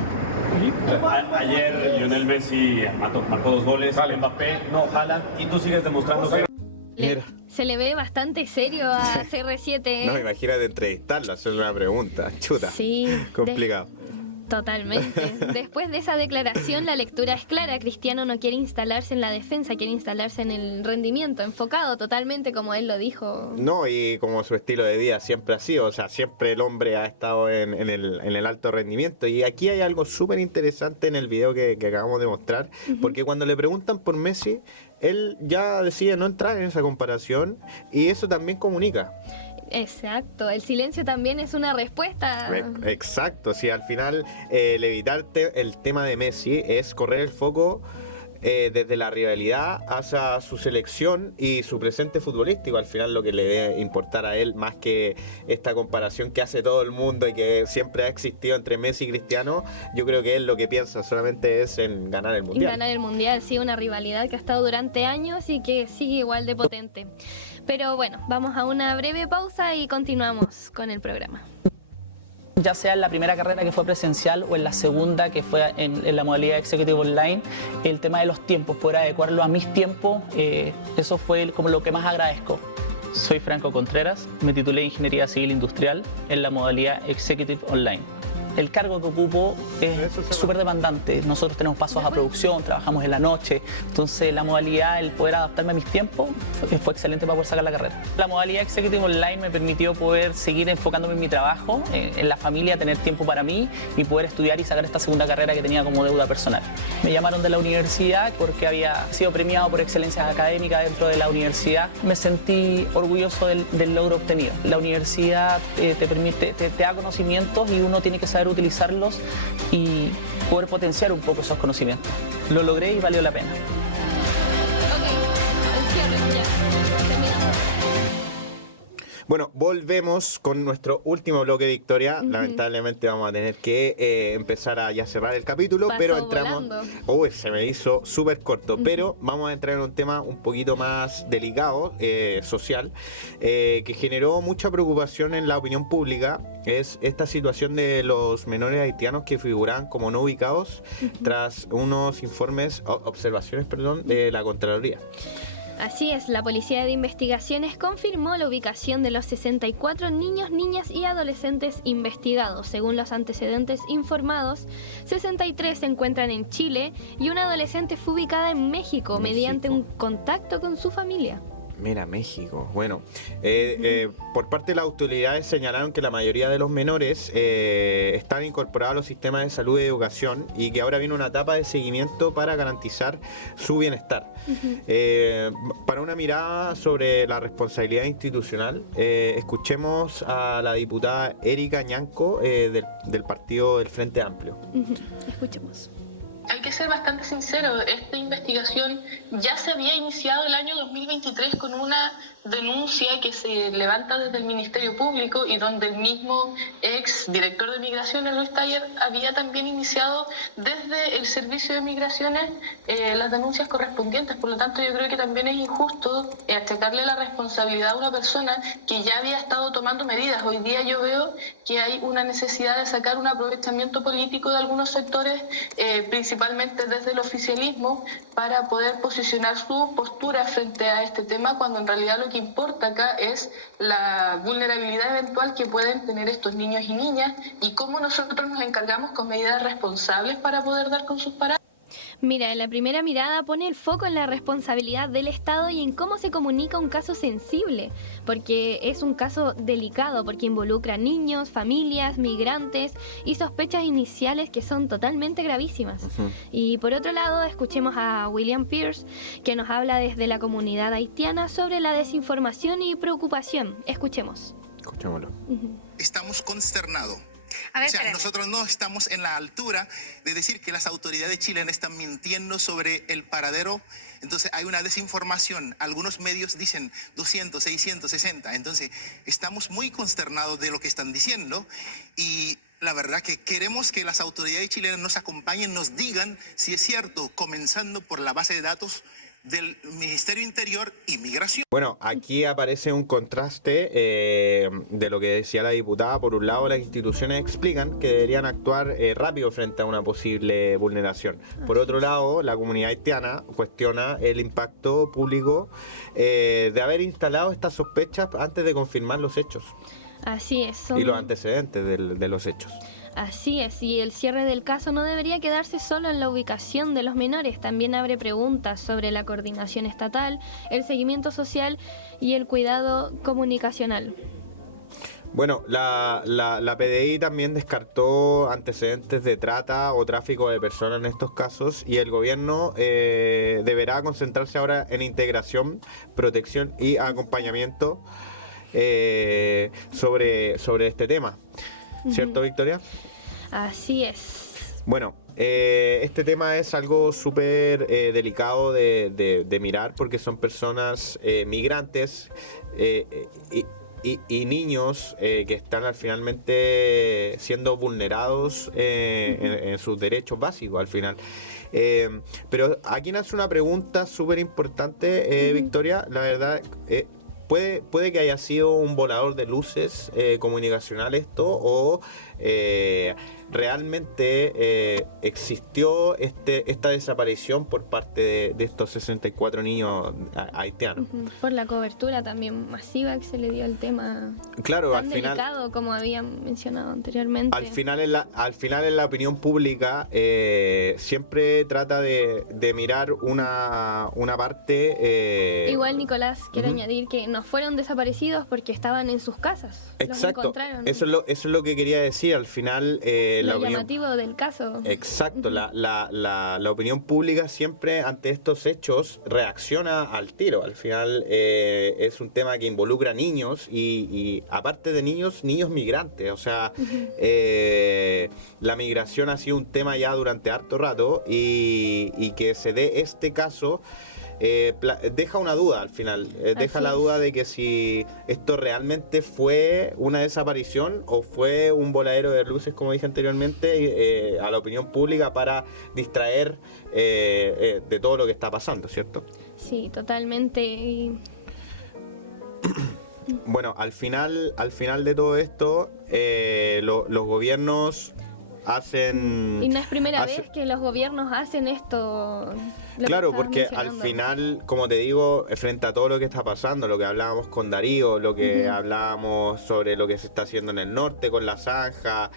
Ayer Lionel Messi marcó 2 goles, vale. Mbappé, no, Haaland, y tú sigues demostrando que... Se le ve bastante serio a CR7. No, imagínate entrevistarlo, hacerle una pregunta. Chuta. Sí. Complicado. Totalmente. Después de esa declaración, la lectura es clara. Cristiano no quiere instalarse en la defensa, quiere instalarse en el rendimiento, enfocado totalmente como él lo dijo. No, y como su estilo de vida siempre ha sido, o sea, siempre el hombre ha estado en el alto rendimiento. Y aquí hay algo súper interesante en el video que acabamos de mostrar, porque cuando le preguntan por Messi, él ya decide no entrar en esa comparación y eso también comunica. Exacto, el silencio también es una respuesta. Exacto, si al final el evitarte el tema de Messi es correr el foco desde la rivalidad hacia su selección y su presente futbolístico, al final lo que le debe importar a él, más que esta comparación que hace todo el mundo y que siempre ha existido entre Messi y Cristiano, yo creo que él lo que piensa solamente es en ganar el Mundial. Ganar el Mundial, sí, una rivalidad que ha estado durante años y que sigue igual de potente. Pero bueno, vamos a una breve pausa y continuamos con el programa. Ya sea en la primera carrera que fue presencial o en la segunda que fue en la modalidad Executive Online, el tema de los tiempos, poder adecuarlo a mis tiempos, eso fue como lo que más agradezco. Soy Franco Contreras, me titulé en Ingeniería Civil Industrial en la modalidad Executive Online. El cargo que ocupo es súper demandante. Nosotros tenemos pasos a producción, trabajamos en la noche. Entonces la modalidad, el poder adaptarme a mis tiempos, fue excelente para poder sacar la carrera. La modalidad Executive Online me permitió poder seguir enfocándome en mi trabajo, en la familia, tener tiempo para mí y poder estudiar y sacar esta segunda carrera que tenía como deuda personal. Me llamaron de la universidad porque había sido premiado por excelencia académica dentro de la universidad. Me sentí orgulloso del logro obtenido. La universidad te permite, te da conocimientos y uno tiene que saber utilizarlos y poder potenciar un poco esos conocimientos. Lo logré y valió la pena. Bueno, volvemos con nuestro último bloque de Victoria. Lamentablemente vamos a tener que empezar a ya cerrar el capítulo, pero entramos... Uy, se me hizo súper corto, pero vamos a entrar en un tema un poquito más delicado, social, que generó mucha preocupación en la opinión pública. Es esta situación de los menores haitianos que figuraban como no ubicados tras unos observaciones de la Contraloría. Así es, la Policía de Investigaciones confirmó la ubicación de los 64 niños, niñas y adolescentes investigados. Según los antecedentes informados, 63 se encuentran en Chile y una adolescente fue ubicada en México mediante un contacto con su familia. Mira, México. Bueno, por parte de las autoridades señalaron que la mayoría de los menores están incorporados a los sistemas de salud y educación y que ahora viene una etapa de seguimiento para garantizar su bienestar. Para una mirada sobre la responsabilidad institucional, escuchemos a la diputada Erika Ñanco del partido del Frente Amplio. Escuchemos. Hay que ser bastante sincero, esta investigación ya se había iniciado el año 2023 con una denuncia que se levanta desde el Ministerio Público y donde el mismo ex director de Migraciones, Luis Taller, había también iniciado desde el Servicio de Migraciones las denuncias correspondientes. Por lo tanto, yo creo que también es injusto achacarle la responsabilidad a una persona que ya había estado tomando medidas. Hoy día yo veo que hay una necesidad de sacar un aprovechamiento político de algunos sectores, principalmente desde el oficialismo, para poder posicionar su postura frente a este tema, cuando en realidad lo que importa acá es la vulnerabilidad eventual que pueden tener estos niños y niñas y cómo nosotros nos encargamos con medidas responsables para poder dar con sus paradas. Mira, en la primera mirada pone el foco en la responsabilidad del Estado y en cómo se comunica un caso sensible, porque es un caso delicado, porque involucra niños, familias, migrantes y sospechas iniciales que son totalmente gravísimas. Y por otro lado, escuchemos a William Pierce, que nos habla desde la comunidad haitiana sobre la desinformación y preocupación. Escuchemos. Escuchémoslo. Estamos consternados. Nosotros no estamos en la altura de decir que las autoridades chilenas están mintiendo sobre el paradero. Entonces hay una desinformación. Algunos medios dicen 200, 660. Entonces estamos muy consternados de lo que están diciendo y la verdad que queremos que las autoridades chilenas nos acompañen, nos digan si es cierto, comenzando por la base de datos del Ministerio Interior y Migración. Bueno, aquí aparece un contraste de lo que decía la diputada. Por un lado, las instituciones explican que deberían actuar rápido frente a una posible vulneración. Por otro lado, la comunidad haitiana cuestiona el impacto público de haber instalado estas sospechas antes de confirmar los hechos. Así es. Y los antecedentes de los hechos. Así es, y el cierre del caso no debería quedarse solo en la ubicación de los menores, también abre preguntas sobre la coordinación estatal, el seguimiento social y el cuidado comunicacional. Bueno, la PDI también descartó antecedentes de trata o tráfico de personas en estos casos y el gobierno deberá concentrarse ahora en integración, protección y acompañamiento sobre este tema. ¿Cierto, Victoria? Así es. Bueno, este tema es algo súper delicado de mirar porque son personas migrantes y niños que están finalmente siendo vulnerados en sus derechos básicos al final. Pero aquí nace una pregunta súper importante, Victoria. La verdad, puede que haya sido un volador de luces comunicacional esto o realmente existió esta desaparición por parte de estos 64 niños haitianos. Por la cobertura también masiva que se le dio al tema. Claro, tan al final, delicado como habían mencionado anteriormente. Al final en la opinión pública siempre trata de mirar una parte. Igual, Nicolás, quiero añadir que no fueron desaparecidos porque estaban en sus casas. Exacto. Los encontraron. Eso es lo que quería decir. Al final lo llamativo del caso. Exacto, la opinión pública siempre ante estos hechos reacciona al tiro. Al final es un tema que involucra niños y aparte de niños migrantes. O sea, la migración ha sido un tema ya durante harto rato y que se dé este caso deja una duda al final, deja la duda de que si esto realmente fue una desaparición o fue un voladero de luces, como dije anteriormente, a la opinión pública para distraer de todo lo que está pasando, ¿cierto? Sí, totalmente. Bueno, al final de todo esto, los gobiernos hacen... Y no es primera vez que los gobiernos hacen esto. Claro, porque al final, como te digo, frente a todo lo que está pasando, lo que hablábamos con Darío, lo que hablábamos sobre lo que se está haciendo en el norte con la zanja,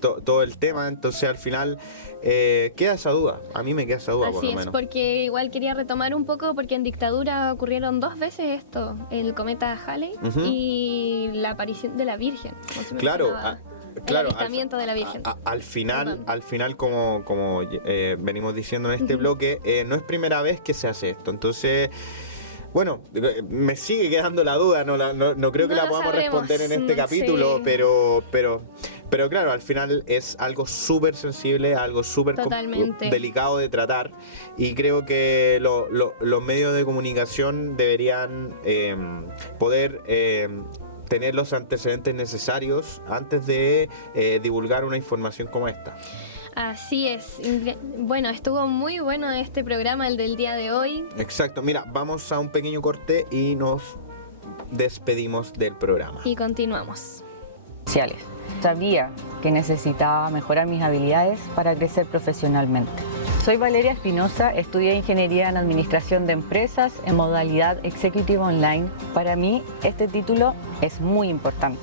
todo el tema, entonces al final queda esa duda, a mí me queda esa duda. Así por lo es, menos. porque igual quería retomar un poco, porque en dictadura ocurrieron 2 veces esto, el cometa Halley y la aparición de la Virgen. Claro, el avistamiento de la Virgen. Al final como venimos diciendo en este bloque, no es primera vez que se hace esto. Entonces, bueno, me sigue quedando la duda, no creo que la podamos responder en este capítulo, sí. pero claro, al final es algo súper sensible, algo súper delicado de tratar y creo que los medios de comunicación deberían poder tener los antecedentes necesarios antes de divulgar una información como esta. Así es. Bueno, estuvo muy bueno este programa, el del día de hoy. Exacto. Mira, vamos a un pequeño corte y nos despedimos del programa. Y continuamos. Sabía que necesitaba mejorar mis habilidades para crecer profesionalmente. Soy Valeria Espinosa, estudié Ingeniería en Administración de Empresas en modalidad Executive Online. Para mí, este título es muy importante.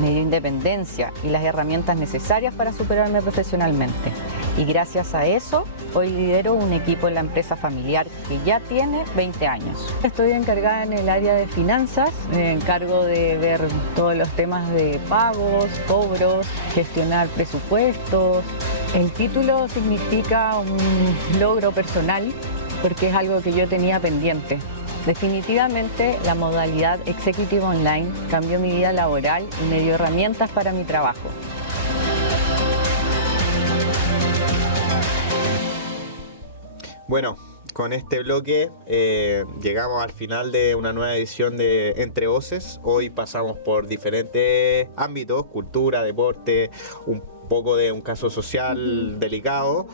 Me dio independencia y las herramientas necesarias para superarme profesionalmente. Y gracias a eso, hoy lidero un equipo en la empresa familiar que ya tiene 20 años. Estoy encargada en el área de finanzas, me encargo de ver todos los temas de pagos, cobros, gestionar presupuestos. El título significa un logro personal porque es algo que yo tenía pendiente. Definitivamente la modalidad Executive Online cambió mi vida laboral y me dio herramientas para mi trabajo. Bueno, con este bloque llegamos al final de una nueva edición de Entre Voces. Hoy pasamos por diferentes ámbitos, cultura, deporte, un poco de un caso social delicado,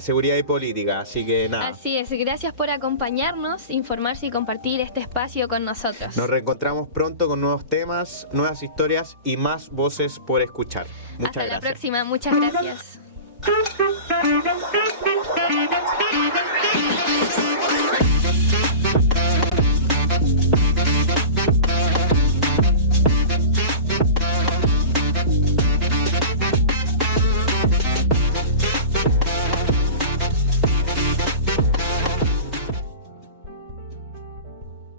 seguridad y política, así que nada. Así es, gracias por acompañarnos, informarse y compartir este espacio con nosotros. Nos reencontramos pronto con nuevos temas, nuevas historias y más voces por escuchar. Muchas gracias. Hasta la próxima, muchas gracias.